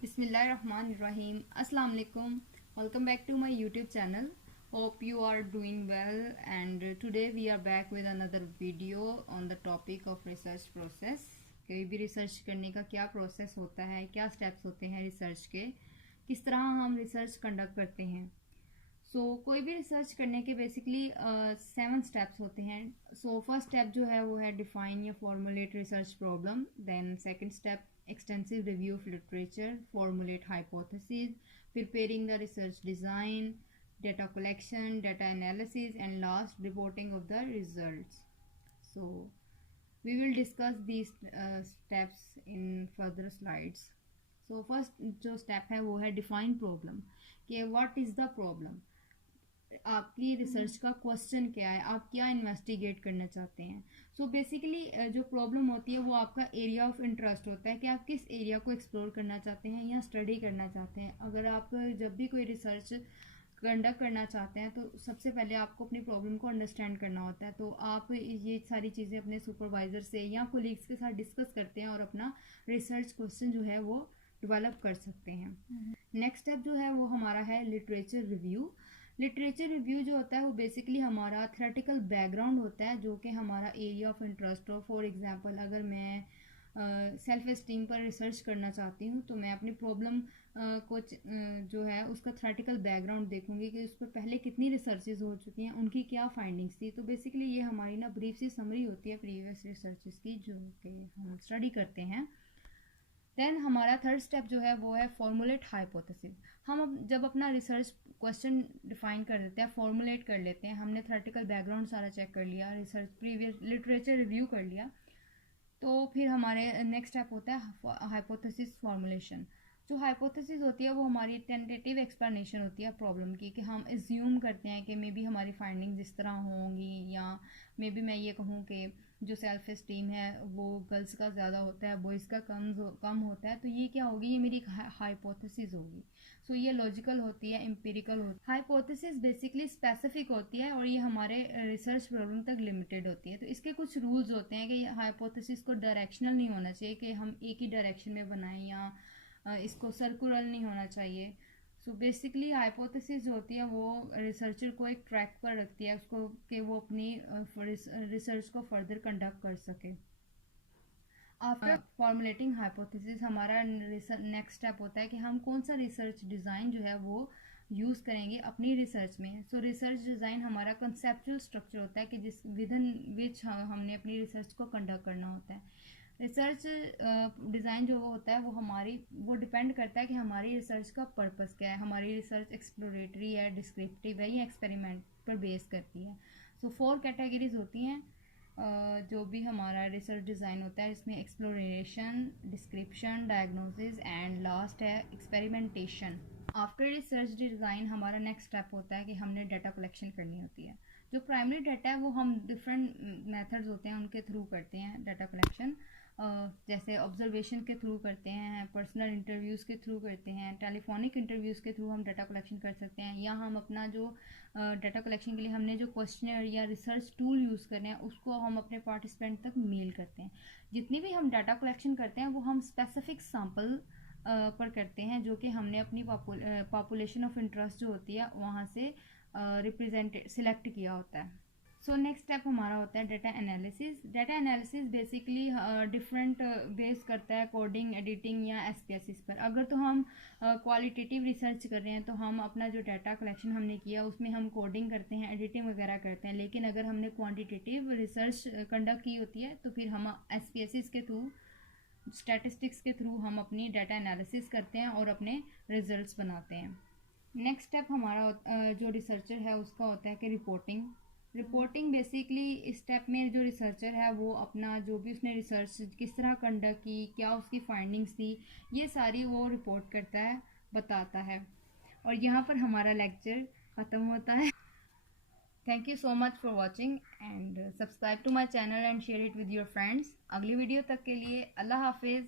Bismillahirrahmanirrahim. Assalamu alaikum. Welcome back to my YouTube channel. Hope you are doing well, and today we are back with another video on the topic of research process. कोई भी research करने का क्या process होता है, क्या steps होते हैं रिसर्च के, किस तरह हम रिसर्च कंडक्ट करते हैं. कोई भी रिसर्च करने के बेसिकली 7 स्टेप्स होते हैं. फर्स्ट स्टेप जो है वो है डिफाइन या formulate research problem. Then second step extensive review of literature, formulate hypotheses, preparing the research design, data collection, data analysis, and last reporting of the results. So we will discuss these steps in further slides. So first जो step है वो है define problem, कि what is the problem, आपकी research का question क्या है, आप क्या इन्वेस्टिगेट करना चाहते हैं. बेसिकली जो प्रॉब्लम होती है वो आपका एरिया ऑफ इंटरेस्ट होता है कि आप किस एरिया को एक्सप्लोर करना चाहते हैं या स्टडी करना चाहते हैं. अगर आप जब भी कोई रिसर्च कंडक्ट करना चाहते हैं तो सबसे पहले आपको अपनी प्रॉब्लम को अंडरस्टैंड करना होता है. तो आप ये सारी चीज़ें अपने सुपरवाइज़र से या कोलीग्स के साथ डिस्कस करते हैं और अपना रिसर्च क्वेश्चन जो है वो डेवलप कर सकते हैं. नेक्स्ट स्टेप जो है वो हमारा है लिटरेचर रिव्यू. लिटरेचर रिव्यू जो होता है वो बेसिकली हमारा थ्योरेटिकल बैकग्राउंड होता है जो कि हमारा एरिया ऑफ इंटरेस्ट हो. फॉर एग्जांपल अगर मैं सेल्फ एस्टीम पर रिसर्च करना चाहती हूँ तो मैं अपनी प्रॉब्लम को जो है उसका थ्योरेटिकल बैकग्राउंड देखूंगी कि उस पर पहले कितनी रिसर्चेज हो चुकी हैं, उनकी क्या फाइंडिंग्स थी. तो बेसिकली ये हमारी ना ब्रीफ सी समरी होती है प्रीवियस रिसर्चेज की जो कि हम स्टडी करते हैं. देन हमारा थर्ड स्टेप जो है वो है फॉर्मुलेट हाइपोथेसिस. हम जब अपना रिसर्च क्वेश्चन डिफाइन कर देते हैं, फॉर्मुलेट कर लेते हैं, हमने थ्योरेटिकल बैकग्राउंड सारा चेक कर लिया, रिसर्च प्रीवियस लिटरेचर रिव्यू कर लिया, तो फिर हमारे नेक्स्ट स्टेप होता है हाइपोथेसिस फॉर्मुलेशन. जो हाइपोथेसिस होती है वो हमारी टेंटेटिव एक्सप्लेनेशन होती है प्रॉब्लम की, कि हम एज्यूम करते हैं कि मे बी हमारी फाइंडिंग्स इस तरह होंगी, या मे बी मैं ये कहूँ कि जो सेल्फ एस्टीम है वो गर्ल्स का ज़्यादा होता है, बॉयज़ का कम होता है. तो ये क्या होगी, ये मेरी हाइपोथेसिस होगी. ये लॉजिकल होती है, एम्पिरिकल होती है. हाइपोथेसिस बेसिकली स्पेसिफिक होती है और ये हमारे रिसर्च प्रॉब्लम तक लिमिटेड होती है. तो इसके कुछ रूल्स होते हैं कि हाइपोथेसिस को डायरेक्शनल नहीं होना चाहिए कि हम एक ही डायरेक्शन में बनाएं, या इसको सर्कुलर नहीं होना चाहिए. बेसिकली हाइपोथेसिस जो होती है वो रिसर्चर को एक ट्रैक पर रखती है उसको, कि वो अपनी रिसर्च को फर्दर कंडक्ट कर सके. आफ्टर फॉर्मुलेटिंग हाइपोथेसिस हमारा नेक्स्ट स्टेप होता है कि हम कौन सा रिसर्च डिज़ाइन जो है वो यूज़ करेंगे अपनी रिसर्च में. रिसर्च डिज़ाइन हमारा कंसेप्चुअल स्ट्रक्चर होता है कि जिस विदिन विच हमने अपनी रिसर्च को कंडक्ट करना होता है. रिसर्च डिज़ाइन जो होता है वो डिपेंड करता है कि हमारी रिसर्च का पर्पस क्या है. हमारी रिसर्च एक्सप्लोरेटरी है, डिस्क्रिप्टिव है, या एक्सपेरिमेंट पर बेस करती है. 4 कैटेगरीज होती हैं जो भी हमारा रिसर्च डिज़ाइन होता है. इसमें exploration, description, diagnosis and last है एक्सपेरिमेंटेशन. आफ्टर रिसर्च डिज़ाइन हमारा नेक्स्ट स्टेप होता है कि हमने डाटा कलेक्शन करनी होती है. जो प्राइमरी डाटा है वो हम डिफरेंट मेथड्स होते हैं उनके थ्रू करते हैं डाटा कलेक्शन. जैसे ऑब्जर्वेशन के थ्रू करते हैं, पर्सनल इंटरव्यूज़ के थ्रू करते हैं, टेलीफोनिक इंटरव्यूज़ के थ्रू हम डाटा कलेक्शन कर सकते हैं, या हम अपना जो डाटा कलेक्शन के लिए हमने जो क्वेश्चनर या रिसर्च टूल यूज़ कर रहे हैं उसको हम अपने पार्टिसिपेंट तक मेल करते हैं. जितनी भी हम डाटा कलेक्शन करते हैं वो हम स्पेसिफिक सैम्पल पर करते हैं जो कि हमने अपनी पॉपुलेशन ऑफ इंटरेस्ट जो होती है वहाँ से सिलेक्ट किया होता है. नेक्स्ट स्टेप हमारा होता है data analysis. Data analysis basically different base करता है कोडिंग, एडिटिंग या एसपीएसएस पर. अगर तो हम क्वालिटेटिव रिसर्च कर रहे हैं तो हम अपना जो डाटा कलेक्शन हमने किया उसमें हम कोडिंग करते हैं, एडिटिंग वगैरह करते हैं. लेकिन अगर हमने क्वांटिटेटिव रिसर्च कंडक्ट की होती है तो फिर हम एसपीएसएस के थ्रू, स्टैटिस्टिक्स के थ्रू हम अपनी डाटा एनालिसिस करते हैं और अपने रिजल्ट्स बनाते हैं. नेक्स्ट स्टेप हमारा जो रिसर्चर है उसका होता है कि रिपोर्टिंग बेसिकली इस स्टेप में जो रिसर्चर है वो अपना जो भी उसने रिसर्च किस तरह कंडक्ट की, क्या उसकी फाइंडिंग्स थी, ये सारी वो रिपोर्ट करता है, बताता है. और यहाँ पर हमारा लेक्चर ख़त्म होता है. Thank you so much for watching and subscribe to my channel and share it with your friends. अगली वीडियो तक के लिए अल्लाह हाफिज़.